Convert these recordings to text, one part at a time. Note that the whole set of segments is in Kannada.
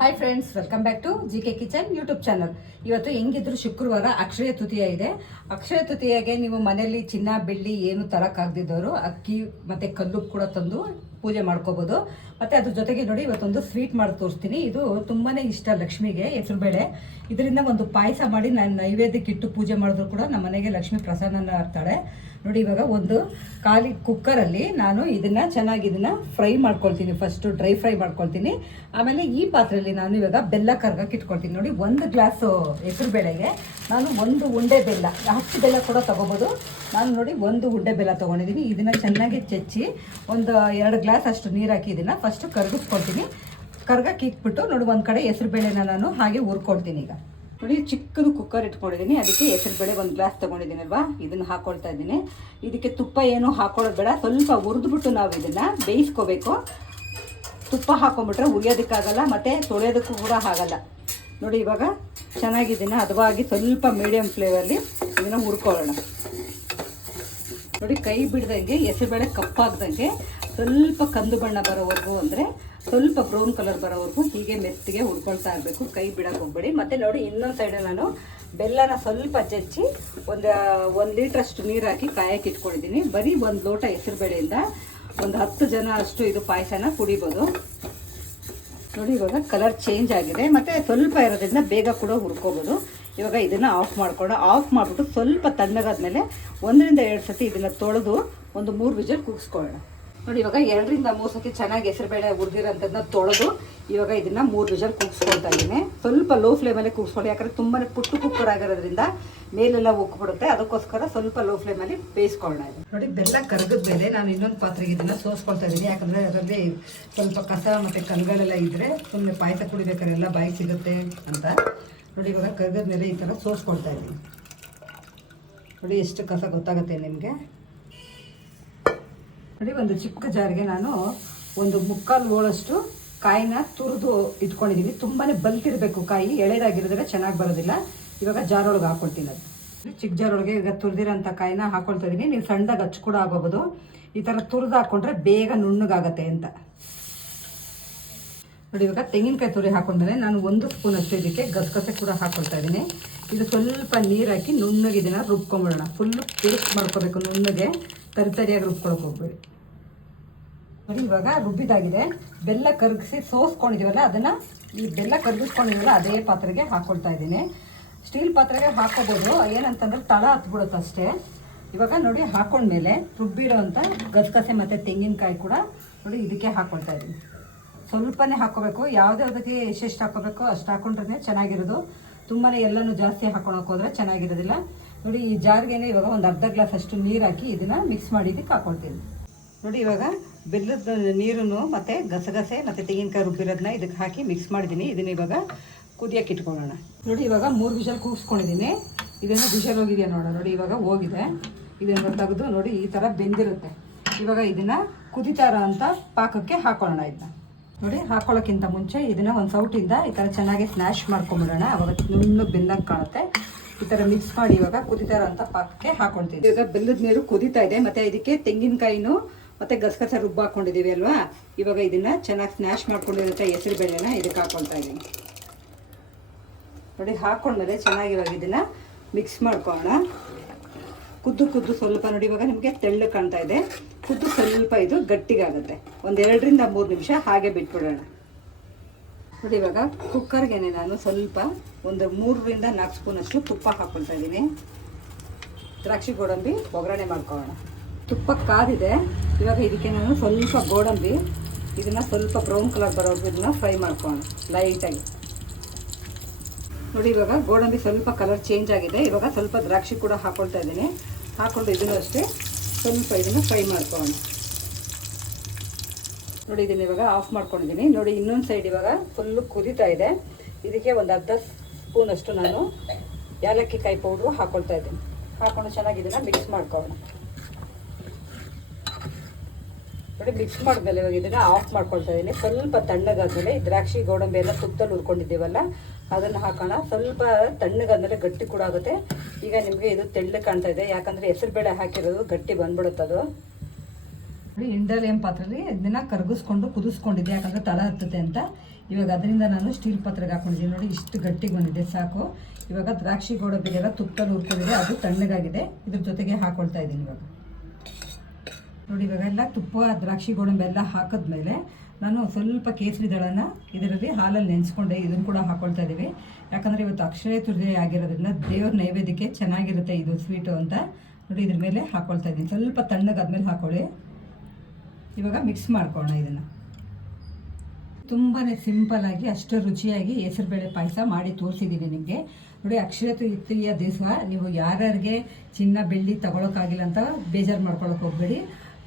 Hi friends welcome back to G K kitchen YouTube channel ಇವತ್ತು ಹೆಂಗಿದ್ರು ಶುಕ್ರವಾರ ಅಕ್ಷಯ ತೃತೀಯ ಇದೆ. ಅಕ್ಷಯ ತೃತೀಯಗೆ ನೀವು ಮನೆಯಲ್ಲಿ ಚಿನ್ನ, ಬೆಳ್ಳಿ ಏನು ತರೋಕ್ಕಾಗದಿದ್ದವರು ಅಕ್ಕಿ ಮತ್ತೆ ಕಲ್ಲು ಕೂಡ ತಂದು ಪೂಜೆ ಮಾಡ್ಕೋಬೋದು. ಮತ್ತೆ ಅದ್ರ ಜೊತೆಗೆ ನೋಡಿ ಇವತ್ತೊಂದು ಸ್ವೀಟ್ ಮಾಡಿ ತೋರಿಸ್ತೀನಿ. ಇದು ತುಂಬಾನೇ ಇಷ್ಟ ಲಕ್ಷ್ಮಿಗೆ ಹೆಸರುಬೇಳೆ. ಇದರಿಂದ ಒಂದು ಪಾಯಸ ಮಾಡಿ ನಾನು ನೈವೇದ್ಯಕ್ಕೆ ಇಟ್ಟು ಪೂಜೆ ಮಾಡಿದ್ರು ಕೂಡ ನಮ್ಮ ಮನೆಗೆ ಲಕ್ಷ್ಮಿ ಪ್ರಸನ್ನ ಆಗ್ತಾಳೆ. ನೋಡಿ, ಇವಾಗ ಒಂದು ಖಾಲಿ ಕುಕ್ಕರಲ್ಲಿ ನಾನು ಇದನ್ನ ಚೆನ್ನಾಗಿ ಇದನ್ನ ಫ್ರೈ ಮಾಡ್ಕೊಳ್ತೀನಿ. ಫಸ್ಟ್ ಡ್ರೈ ಫ್ರೈ ಮಾಡ್ಕೊಳ್ತೀನಿ. ಆಮೇಲೆ ಈ ಪಾತ್ರೆಯಲ್ಲಿ ನಾನು ಇವಾಗ ಬೆಲ್ಲ ಕರ್ಗಕ್ಕೆ ಇಟ್ಕೊಳ್ತೀನಿ. ನೋಡಿ, ಒಂದು ಗ್ಲಾಸು ಹೆಸರು ಬೇಳೆಗೆ ನಾನು ಒಂದು ಉಂಡೆ ಬೆಲ್ಲ, ಹತ್ತು ಬೆಲ್ಲ ಕೂಡ ತಗೋಬೋದು. ನಾನು ನೋಡಿ, ಒಂದು ಉಂಡೆ ಬೆಲ್ಲ ತೊಗೊಂಡಿದ್ದೀನಿ. ಇದನ್ನ ಚೆನ್ನಾಗಿ ಚಚ್ಚಿ ಒಂದು ಎರಡು ಗ್ಲಾಸ್ ಅಷ್ಟು ನೀರು ಹಾಕಿ ಇದನ್ನ ಫಸ್ಟ್ ಕರ್ಗಿಸ್ಕೊಳ್ತೀನಿ. ಕರ್ಗಕ್ಕೆ ಇಟ್ಬಿಟ್ಟು ನೋಡಿ, ಒಂದು ಕಡೆ ಹೆಸರು ಬೇಳೆನ ನಾನು ಹಾಗೆ ಹುರ್ಕೊಳ್ತೀನಿ ಈಗ. ನೋಡಿ, ಚಿಕ್ಕದು ಕುಕ್ಕರ್ ಇಟ್ಕೊಂಡಿದ್ದೀನಿ ಅದಕ್ಕೆ ಹೆಸರು ಬೇಳೆ ಒಂದು ಗ್ಲಾಸ್ ತೊಗೊಂಡಿದ್ದೀನಲ್ವಾ? ಇದನ್ನು ಹಾಕೊಳ್ತಾ ಇದ್ದೀನಿ. ಇದಕ್ಕೆ ತುಪ್ಪ ಏನು ಹಾಕೊಳ್ಳೋದು ಬೇಡ. ಸ್ವಲ್ಪ ಹುರಿದ್ಬಿಟ್ಟು ನಾವು ಇದನ್ನು ಬೇಯಿಸ್ಕೋಬೇಕು. ತುಪ್ಪ ಹಾಕೊಂಡ್ಬಿಟ್ರೆ ಉರಿಯೋದಕ್ಕಾಗಲ್ಲ, ಮತ್ತು ತೊಳೆಯೋದಕ್ಕೂ ಕೂಡ ಆಗಲ್ಲ. ನೋಡಿ, ಇವಾಗ ಚೆನ್ನಾಗಿದ್ದೀನಿ. ಅದವಾಗಿ ಸ್ವಲ್ಪ ಮೀಡಿಯಮ್ ಫ್ಲೇವಲ್ಲಿ ಇದನ್ನು ಹುರ್ಕೊಳ್ಳೋಣ. ನೋಡಿ, ಕೈ ಬಿಡ್ದಂಗೆ ಹೆಸರುಬೇಳೆ ಕಪ್ಪಾಗ್ದಂಗೆ ಸ್ವಲ್ಪ ಕಂದು ಬಣ್ಣ ಬರೋವರೆಗೂ ಅಂದರೆ ಸ್ವಲ್ಪ ಬ್ರೌನ್ ಕಲರ್ ಬರೋವರೆಗೂ ಹೀಗೆ ಮೆತ್ತಿಗೆ ಹುಡ್ಕೊಳ್ತಾ ಇರಬೇಕು. ಕೈ ಬಿಡೋಕೆ ಹೋಗ್ಬೇಡಿ ಮತ್ತು ನೋಡಿ ಇನ್ನೊಂದು ಸೈಡ್ ನಾನು ಬೆಲ್ಲನ ಸ್ವಲ್ಪ ಜಜ್ಜಿ ಒಂದು ಒಂದು ಲೀಟ್ರಷ್ಟು ನೀರು ಹಾಕಿ ಕಾಯಕ್ಕೆ ಇಟ್ಕೊಂಡಿದ್ದೀನಿ. ಬರೀ ಒಂದು ಲೋಟ ಹೆಸರುಬೇಳೆಯಿಂದ ಒಂದು ಹತ್ತು ಜನ ಅಷ್ಟು ಇದು ಪಾಯಸನ ಕುಡಿಬೋದು. ನೋಡಿ ಇವಾಗ ಕಲರ್ ಚೇಂಜ್ ಆಗಿದೆ. ಮತ್ತು ಸ್ವಲ್ಪ ಇರೋದ್ರಿಂದ ಬೇಗ ಕೂಡ ಹುರ್ಕೋಬೋದು. ಇವಾಗ ಇದನ್ನು ಆಫ್ ಮಾಡ್ಕೊಂಡು ಆಫ್ ಮಾಡಿಬಿಟ್ಟು ಸ್ವಲ್ಪ ತಣ್ಣಗಾದ್ಮೇಲೆ ಒಂದರಿಂದ ಎರಡು ಸತಿ ಇದನ್ನು ತೊಳೆದು ಒಂದು ಮೂರು ವಿಜಲ್ ಕೂಗಿಸ್ಕೊಳ್ಳೋಣ. ನೋಡಿ, ಇವಾಗ ಎರಡರಿಂದ ಮೂರು ಸತಿ ಚೆನ್ನಾಗಿ ಹೆಸರುಬೇಳೆ ಹುರಿದಿರೋಂಥದ್ದನ್ನ ತೊಳೆದು ಇವಾಗ ಇದನ್ನ ಮೂರು ವಿಜಲ್ ಕೂಗಿಸ್ಕೊಳ್ತಾ ಇದ್ದೀನಿ. ಸ್ವಲ್ಪ ಲೋ ಫ್ಲೇಮಲ್ಲಿ ಕೂಗಿಸ್ಕೊಳ್ಳಿ ಯಾಕಂದರೆ ತುಂಬಾ ಪುಟ್ಟು ಕುಕ್ಕರ್ ಆಗಿರೋದ್ರಿಂದ ಮೇಲೆಲ್ಲ ಉಕ್ಬಿಡುತ್ತೆ ಅದಕ್ಕೋಸ್ಕರ ಸ್ವಲ್ಪ ಲೋ ಫ್ಲೇಮಲ್ಲಿ ಬೇಯಿಸ್ಕೊಳ್ಳೋಣ ಇದು ನೋಡಿ, ಬೆಲ್ಲ ಕರಗದ ಮೇಲೆ ನಾನು ಇನ್ನೊಂದು ಪಾತ್ರೆಗೆ ಇದನ್ನು ಸೋಸ್ಕೊಳ್ತಾ ಇದ್ದೀನಿ. ಯಾಕಂದರೆ ಅದರಲ್ಲಿ ಸ್ವಲ್ಪ ಕಸ ಮತ್ತು ಕಲ್ಗಳೆಲ್ಲ ಇದ್ದರೆ ಸುಮ್ಮನೆ ಪಾಯಸ ಕುಡಿಬೇಕಾದ್ರೆ ಎಲ್ಲ ಬಾಯಿ ಸಿಗುತ್ತೆ ಅಂತ. ನೋಡಿ, ಇವಾಗ ಕರಗದ ಮೇಲೆ ಈ ಥರ ಸೋಸ್ಕೊಳ್ತಾ ಇದ್ದೀನಿ. ನೋಡಿ, ಎಷ್ಟು ಕಸ ಗೊತ್ತಾಗುತ್ತೆ ನಿಮಗೆ? ನೋಡಿ ಒಂದು ಚಿಕ್ಕ ಜಾರಿಗೆ ನಾನು ಒಂದು ಮುಕ್ಕಾಲು ಓಳಷ್ಟು ಕಾಯಿನ ತುರಿದು ಇಟ್ಕೊಂಡಿದ್ದೀನಿ ತುಂಬಾ ಬಲ್ತಿರಬೇಕು ಕಾಯಿ ಎಳೆದಾಗಿರಿದ್ರೆ ಚೆನ್ನಾಗಿ ಬರೋದಿಲ್ಲ. ಇವಾಗ ಜಾರೊಳಗೆ ಹಾಕೊಳ್ತೀನಿ ಅದು ಚಿಕ್ಕ ಜಾರೊಳಗೆ ಈಗ ತುರಿದಿರೋಂಥ ಕಾಯಿನ ಹಾಕೊಳ್ತಾ ಇದ್ದೀನಿ ನೀವು ಸಣ್ಣದಾಗ ಹಚ್ಚು ಕೂಡ ಆಗೋಬೋದು ಈ ಥರ ತುರಿದು ಹಾಕ್ಕೊಂಡ್ರೆ ಬೇಗ ನುಣ್ಣಗಾಗತ್ತೆ ಅಂತ. ನೋಡಿ, ಇವಾಗ ತೆಂಗಿನಕಾಯಿ ತುರಿ ಹಾಕೊಂಡ್ಮೇಲೆ ನಾನು ಒಂದು ಸ್ಪೂನ್ ಅಷ್ಟು ಇದಕ್ಕೆ ಗಸಗಸೆ ಕೂಡ ಹಾಕೊಳ್ತಾ ಇದ್ದೀನಿ ಇದು ಸ್ವಲ್ಪ ನೀರು ಹಾಕಿ ನುಣ್ಣಗೆ ಇದನ್ನು ರುಬ್ಕೊಂಬಿಡೋಣ. ಫುಲ್ಲು ಪೇಸ್ಟ್ ಮಾಡ್ಕೋಬೇಕು ನುಣ್ಣಗೆ. ತರಿ ತರಿಯಾಗಿ ರುಬ್ಕೊಳಕ್ಕೆ ಹೋಗ್ಬೇಡಿ. ನೋಡಿ, ಇವಾಗ ರುಬ್ಬಿದಾಗಿದೆ ಬೆಲ್ಲ ಕರಗಿಸಿ ಸೋಸ್ಕೊಂಡಿದ್ದೀವಲ್ಲ ಅದನ್ನು ಈ ಬೆಲ್ಲ ಕರಗಿಸ್ಕೊಂಡಿದ್ದೀವಲ್ಲ, ಅದೇ ಪಾತ್ರೆಗೆ ಹಾಕ್ಕೊಳ್ತಾ ಇದ್ದೀನಿ. ಸ್ಟೀಲ್ ಪಾತ್ರೆಗೆ ಹಾಕೋಬೋದು. ಏನಂತಂದ್ರೆ ತಳ ಹತ್ಬಿಡುತ್ತೆ ಅಷ್ಟೇ. ಇವಾಗ ನೋಡಿ, ಹಾಕೊಂಡ್ಮೇಲೆ ರುಬ್ಬಿರೋ ಅಂಥ ಗಸಗಸೆ ಮತ್ತು ತೆಂಗಿನಕಾಯಿ ಕೂಡ ನೋಡಿ ಇದಕ್ಕೆ ಹಾಕ್ಕೊಳ್ತಾ ಇದ್ದೀನಿ. ಸ್ವಲ್ಪನೇ ಹಾಕೋಬೇಕು. ಯಾವುದ್ಯಾವುದಕ್ಕೆ ಎಷ್ಟೆಷ್ಟು ಹಾಕೋಬೇಕು, ಅಷ್ಟು ಹಾಕೊಂಡ್ರೆ ಚೆನ್ನಾಗಿರೋದು. ತುಂಬಾ ಎಲ್ಲನೂ ಜಾಸ್ತಿ ಹಾಕೊಳಕ್ಕೆ ಹೋದರೆ ಚೆನ್ನಾಗಿರೋದಿಲ್ಲ. ನೋಡಿ, ಈ ಜಾರ್ಗೆನೆ ಇವಾಗ ಒಂದು ಅರ್ಧ ಗ್ಲಾಸ್ ಅಷ್ಟು ನೀರು ಹಾಕಿ ಇದನ್ನು ಮಿಕ್ಸ್ ಮಾಡಿದಕ್ಕೆ ಹಾಕೊಳ್ತೀನಿ. ನೋಡಿ, ಇವಾಗ ಬೆಲ್ಲದ ನೀರನ್ನು ಮತ್ತು ಗಸಗಸೆ ಮತ್ತು ತೆಂಗಿನಕಾಯಿ ರುಬ್ಬಿರೋದನ್ನ ಇದಕ್ಕೆ ಹಾಕಿ ಮಿಕ್ಸ್ ಮಾಡಿದ್ದೀನಿ. ಇದನ್ನ ಇವಾಗ ಕುದಿಯಕ್ಕೆ ಇಟ್ಕೊಳ್ಳೋಣ. ನೋಡಿ, ಇವಾಗ ಮೂರು ವಿಷಲ್ ಕೂಗಿಸ್ಕೊಂಡಿದ್ದೀನಿ. ಇದನ್ನು ವಿಷಲ್ ಹೋಗಿದೆಯಾ ನೋಡೋಣ ನೋಡಿ, ಇವಾಗ ಹೋಗಿದೆ. ಇದನ್ನು ತೆಗೆದು ನೋಡಿ, ಈ ಥರ ಬೆಂದಿರುತ್ತೆ. ಇವಾಗ ಇದನ್ನು ಕುದಿತಾರ ಅಂತ ಪಾಕಕ್ಕೆ ಹಾಕೊಳ್ಳೋಣ ಇದನ್ನ. ನೋಡಿ, ಹಾಕೊಳ್ಳೋಕ್ಕಿಂತ ಮುಂಚೆ ಇದನ್ನು ಒಂದು ಸೌಟಿಂದ ಈ ಥರ ಚೆನ್ನಾಗಿ ಸ್ನ್ಯಾಶ್ ಮಾಡ್ಕೊಂಬಿಡೋಣ. ಅವಾಗ ನುಣ್ಣಗೆ ಬೆಂದಂಗೆ ಕಾಣುತ್ತೆ. ಈ ಥರ ಮಿಕ್ಸ್ ಮಾಡಿ ಇವಾಗ ಕುದಿತಾರ ಅಂತ ಪಾಕಕ್ಕೆ ಹಾಕೊಳ್ತೀವಿ ಇವಾಗ ಬೆಲ್ಲದ ನೀರು ಕುದಿತಾ ಇದೆ. ಮತ್ತೆ ಇದಕ್ಕೆ ತೆಂಗಿನಕಾಯಿನೂ ಮತ್ತೆ ಗಸಗಸೆ ರುಬ್ಬ ಹಾಕೊಂಡಿದ್ದೀವಿ ಅಲ್ವಾ? ಇವಾಗ ಇದನ್ನ ಚೆನ್ನಾಗಿ ಸ್ನ್ಯಾಶ್ ಮಾಡ್ಕೊಂಡಿರೋಂಥ ಹೆಸರು ಬೇಳೆನ ಇದಕ್ಕೆ ಹಾಕೊಳ್ತಾ ಇದ್ದೀನಿ. ನೋಡಿ, ಹಾಕೊಂಡ್ಮೇಲೆ ಚೆನ್ನಾಗಿ ಇವಾಗ ಇದನ್ನ ಮಿಕ್ಸ್ ಮಾಡ್ಕೊಳ್ಳೋಣ. ಕುದ್ದು ಕುದ್ದು ಸ್ವಲ್ಪ ನೋಡಿ, ಇವಾಗ ನಿಮಗೆ ತೆಳ್ಳು ಕಾಣ್ತಾ ಇದೆ. ಕುದ್ದು ಸ್ವಲ್ಪ ಇದು ಗಟ್ಟಿಗಾಗುತ್ತೆ. ಒಂದು ಎರಡರಿಂದ ಮೂರು ನಿಮಿಷ ಹಾಗೆ ಬಿಟ್ಬಿಡೋಣ. ನೋಡಿ ಇವಾಗ ಕುಕ್ಕರ್ಗೇನೆ ನಾನು ಸ್ವಲ್ಪ ಒಂದು ಮೂರರಿಂದ ನಾಲ್ಕು ಸ್ಪೂನ್ ಅಷ್ಟು ತುಪ್ಪ ಹಾಕ್ಕೊಳ್ತಾ ಇದ್ದೀನಿ. ದ್ರಾಕ್ಷಿ ಗೋಡಂಬಿ ಒಗ್ಗರಣೆ ಮಾಡ್ಕೊಳ್ಳೋಣ. ತುಪ್ಪ ಕಾದಿದೆ. ಇವಾಗ ಇದಕ್ಕೆ ನಾನು ಸ್ವಲ್ಪ ಗೋಡಂಬಿ, ಇದನ್ನು ಸ್ವಲ್ಪ ಬ್ರೌನ್ ಕಲರ್ ಬರೋದು ಇದನ್ನು ಫ್ರೈ ಮಾಡ್ಕೊಳ್ಳೋಣ ಲೈಟಾಗಿ ನೋಡಿ ಇವಾಗ ಗೋಡಂಬಿ ಸ್ವಲ್ಪ ಕಲರ್ ಚೇಂಜ್ ಆಗಿದೆ. ಇವಾಗ ಸ್ವಲ್ಪ ದ್ರಾಕ್ಷಿ ಕೂಡ ಹಾಕ್ಕೊಳ್ತಾ ಇದ್ದೀನಿ. ಹಾಕ್ಕೊಂಡು ಇದನ್ನು ಅಷ್ಟೇ ಸ್ವಲ್ಪ ಇದನ್ನು ಫ್ರೈ ಮಾಡ್ಕೊಳ್ಳೋಣ. ನೋಡಿ, ಇದನ್ನು ಇವಾಗ ಆಫ್ ಮಾಡ್ಕೊಂಡಿದ್ದೀನಿ ನೋಡಿ, ಇನ್ನೊಂದು ಸೈಡ್ ಇವಾಗ ಫುಲ್ಲು ಕುದೀತಾ ಇದೆ. ಇದಕ್ಕೆ ಒಂದು ಅರ್ಧ ಸ್ಪೂನ್ ಅಷ್ಟು ನಾನು ಏಲಕ್ಕಿ ಕಾಯಿ ಪೌಡ್ರು ಹಾಕ್ಕೊಳ್ತಾ ಇದ್ದೀನಿ. ಹಾಕೊಂಡು ಚೆನ್ನಾಗಿ ಇದನ್ನು ಮಿಕ್ಸ್ ಮಾಡ್ಕೊಳ್ಳೋಣ. ನೋಡಿ ಮಿಕ್ಸ್ ಮಾಡಿದ್ಮೇಲೆ ಇವಾಗ ಇದನ್ನು ಆಫ್ ಮಾಡ್ಕೊಳ್ತಾ ಇದ್ದೀನಿ. ಸ್ವಲ್ಪ ತಣ್ಣಗಾದ್ಮೇಲೆ ದ್ರಾಕ್ಷಿ, ಗೋಡಂಬಿ ಎಲ್ಲ ತುಪ್ಪದಲ್ಲಿ ಹುರ್ಕೊಂಡಿದ್ದೀವಲ್ಲ, ಅದನ್ನು ಹಾಕೋಣ. ಸ್ವಲ್ಪ ತಣ್ಣಗಾದ್ಮೇಲೆ ಗಟ್ಟಿ ಕೂಡ ಆಗುತ್ತೆ. ಈಗ ನಿಮಗೆ ಇದು ತೆಳ್ಳು ಕಾಣ್ತಾ ಇದೆ. ಯಾಕಂದರೆ ಹೆಸರುಬೇಳೆ ಹಾಕಿರೋದು ಗಟ್ಟಿ ಬಂದ್ಬಿಡುತ್ತದು. ಇಂಡಲಿಯಂ ಪಾತ್ರೆಯಲ್ಲಿ ಇದನ್ನ ಕರಗಿಸ್ಕೊಂಡು ಕುದಿಸ್ಕೊಂಡಿದ್ದೆ. ಯಾಕಂದರೆ ತಳ ಹತ್ತುತ್ತೆ ಅಂತ. ಇವಾಗ ಅದರಿಂದ ನಾನು ಸ್ಟೀಲ್ ಪಾತ್ರೆಗೆ ಹಾಕೊಂಡಿದ್ದೀನಿ. ನೋಡಿ, ಇಷ್ಟು ಗಟ್ಟಿಗೆ ಬಂದಿದೆ, ಸಾಕು. ಇವಾಗ ದ್ರಾಕ್ಷಿ ಗೋಡಂಬಿಗೆಲ್ಲ ತುಪ್ಪದಲ್ಲಿ ಹುರ್ಕೊಂಡಿದೆ. ಅದು ತಣ್ಣಗಾಗಿದೆ. ಇದ್ರ ಜೊತೆಗೆ ಹಾಕೊಳ್ತಾ ಇದ್ದೀನಿ ಇವಾಗ. ನೋಡಿ, ಇವಾಗ ಎಲ್ಲ ತುಪ್ಪ, ದ್ರಾಕ್ಷಿ ಗೋಡಂಬಿ ಎಲ್ಲ ಹಾಕಿದ್ಮೇಲೆ ನಾನು ಸ್ವಲ್ಪ ಕೇಸರಿ ದಳನ ಇದರಲ್ಲಿ ಹಾಲಲ್ಲಿ ನೆನೆಸ್ಕೊಂಡೆ. ಇದನ್ನು ಕೂಡ ಹಾಕೊಳ್ತಾ ಇದ್ದೀವಿ. ಯಾಕಂದರೆ ಇವತ್ತು ಅಕ್ಷಯ ತೃತೀಯ ಆಗಿರೋದ್ರಿಂದ ದೇವ್ರ ನೈವೇದ್ಯಕ್ಕೆ ಚೆನ್ನಾಗಿರುತ್ತೆ ಇದು ಸ್ವೀಟು ಅಂತ. ನೋಡಿ, ಇದ್ರ ಮೇಲೆ ಹಾಕೊಳ್ತಾ ಇದ್ದೀನಿ. ಸ್ವಲ್ಪ ತಣ್ಣಗಾದ್ಮೇಲೆ ಹಾಕೊಳ್ಳಿ. ಇವಾಗ ಮಿಕ್ಸ್ ಮಾಡ್ಕೊಳ್ಳೋಣ ಇದನ್ನು. ತುಂಬಾ ಸಿಂಪಲಾಗಿ ಅಷ್ಟು ರುಚಿಯಾಗಿ ಹೆಸರುಬೇಳೆ ಪಾಯಸ ಮಾಡಿ ತೋರಿಸಿದ್ದೀನಿ ನಿಮಗೆ. ನೋಡಿ ಅಕ್ಷರತು ತೃತೀಯ ದಿವಸ, ನೀವು ಯಾರ್ಯಾರಿಗೆ ಚಿನ್ನ, ಬೆಳ್ಳಿ ತಗೊಳಕ್ಕಾಗಿಲ್ಲ ಅಂತ ಬೇಜಾರು ಮಾಡ್ಕೊಳಕ್ಕೆ ಹೋಗ್ಬೇಡಿ.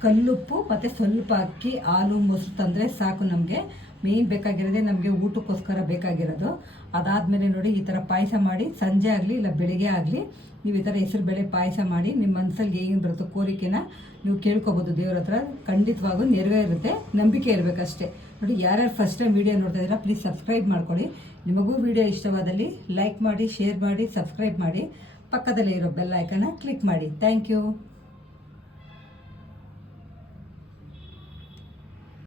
ಕಲ್ಲುಪ್ಪು ಮತ್ತು ಸ್ವಲ್ಪ ಅಕ್ಕಿ, ಹಾಲು, ಮೊಸರು ತಂದರೆ ಸಾಕು ನಮಗೆ. ಮೇನ್ ಬೇಕಾಗಿರೋದೇ ನಮಗೆ ಊಟಕ್ಕೋಸ್ಕರ ಬೇಕಾಗಿರೋದು. ಅದಾದಮೇಲೆ ನೋಡಿ ಈ ಥರ ಪಾಯಸ ಮಾಡಿ, ಸಂಜೆ ಆಗಲಿ ಇಲ್ಲ ಬೆಳಿಗ್ಗೆ ಆಗಲಿ ನೀವು ಈ ಥರ ಹೆಸರು ಬೇಳೆ ಪಾಯಸ ಮಾಡಿ ನಿಮ್ಮ ಮನಸ್ಸಲ್ಲಿ ಏನು ಬರುತ್ತೋ ಕೋರಿಕೆನ ನೀವು ಕೇಳ್ಕೊಬೋದು ದೇವ್ರ ಹತ್ರ. ಖಂಡಿತವಾಗೂ ನೆರವೇರುತ್ತೆ ನಂಬಿಕೆ ಇರಬೇಕಷ್ಟೇ. ನೋಡಿ ಯಾರ್ಯಾರು ಫಸ್ಟ್ ಟೈಮ್ ವೀಡಿಯೋ ನೋಡ್ತಾ ಇದ್ದೀರಾ ಪ್ಲೀಸ್ ಸಬ್ಸ್ಕ್ರೈಬ್ ಮಾಡ್ಕೊಳ್ಳಿ. ನಿಮಗೂ ವಿಡಿಯೋ ಇಷ್ಟವಾದಲ್ಲಿ ಲೈಕ್ ಮಾಡಿ ಶೇರ್ ಮಾಡಿ ಸಬ್ಸ್ಕ್ರೈಬ್ ಮಾಡಿ. ಪಕ್ಕದಲ್ಲೇ ಇರೋ ಬೆಲ್ ಐಕನ್ನ ಕ್ಲಿಕ್ ಮಾಡಿ. Thank you